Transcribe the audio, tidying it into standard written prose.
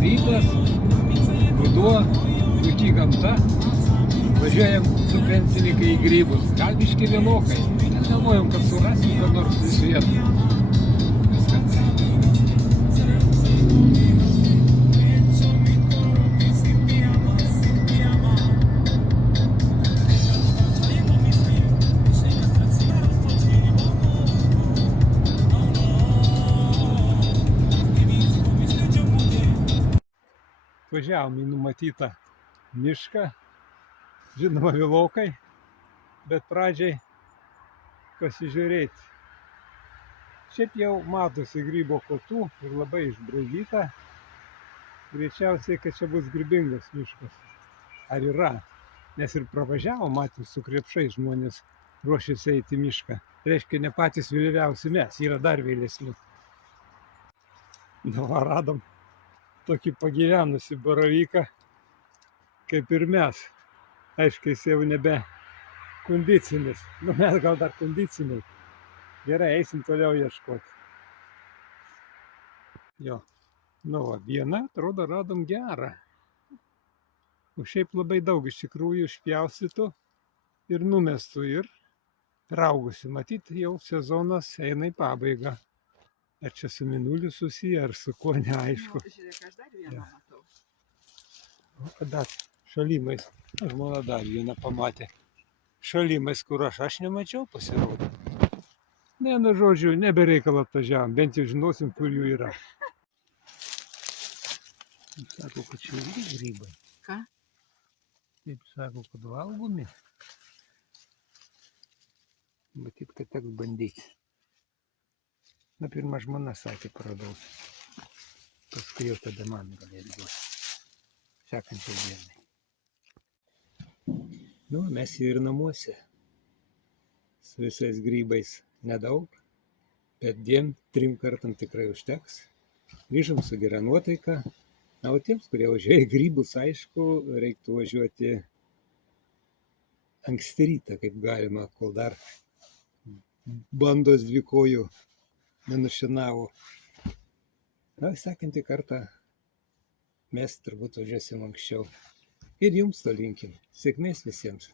Rytas, ruduo, puikiai gamta. Važiuojam su pensininkai į grybus. Gal biškį vėlokai. Mes galvojom, kad surasim ką nors vis vietų. Viskas. Važiavom į numatytą mišką, žinoma vėlokai, bet pradžiai pasižiūrėti. Šiaip jau matosi grybo kotų ir labai išbraižyta. Greičiausiai, kad čia bus grybingas miškas. Ar yra? Nes ir pravažiavo, matėm, su krepšais žmonės ruošiasi eiti į mišką. Reiškia, ne patys vėliausi mes, yra dar vėlesni. Na, va, radom tokį pagyvenusi baravyką, kaip ir mes. Aišku, jis jau nebe kondicinis. Nu, mes gal dar kondiciniai. Gerai, eisim toliau ieškoti. Jo. Nu, va, vieną, atrodo, radom gerą. O šiaip labai daug iš tikrųjų išpjaustytų ir numestų ir raugusių. Matyt, jau sezonas eina į pabaigą. Ar čia su mėnuliu susiję, ar su kuo, neaišku. Žiūrėk, aš dar vieną matau. O kada šalimais, žmona dar vieną pamatė. Šalimais, kur aš nemačiau, pasirodo. Ne, nu žodžiu, nebereikalo atvažiavom, bent jau žinosim, kur jų yra. Sako, kad čia yra grybai. Ką? Taip sako, kad valgomi. Matyt, kad teks bandyti. Na, pirma žmona sakė, paradaus. Paskui jau tada man galės duoti. Sekančiai dienai. Nu, mes ir namuose. Su visais grybais nedaug, bet 2-3 kartam tikrai užteks. Grįžom su gera nuotaika. Na, o tiems, kurie važiuoja į grybus, aišku, reiktų važiuoti anksti rytą, kaip galima, kol dar bandos dvikojų nenušinavo. Na, sekantį kartą mes turbūt važiuosim anksčiau. Ir jums to linkim. Sėkmės visiems.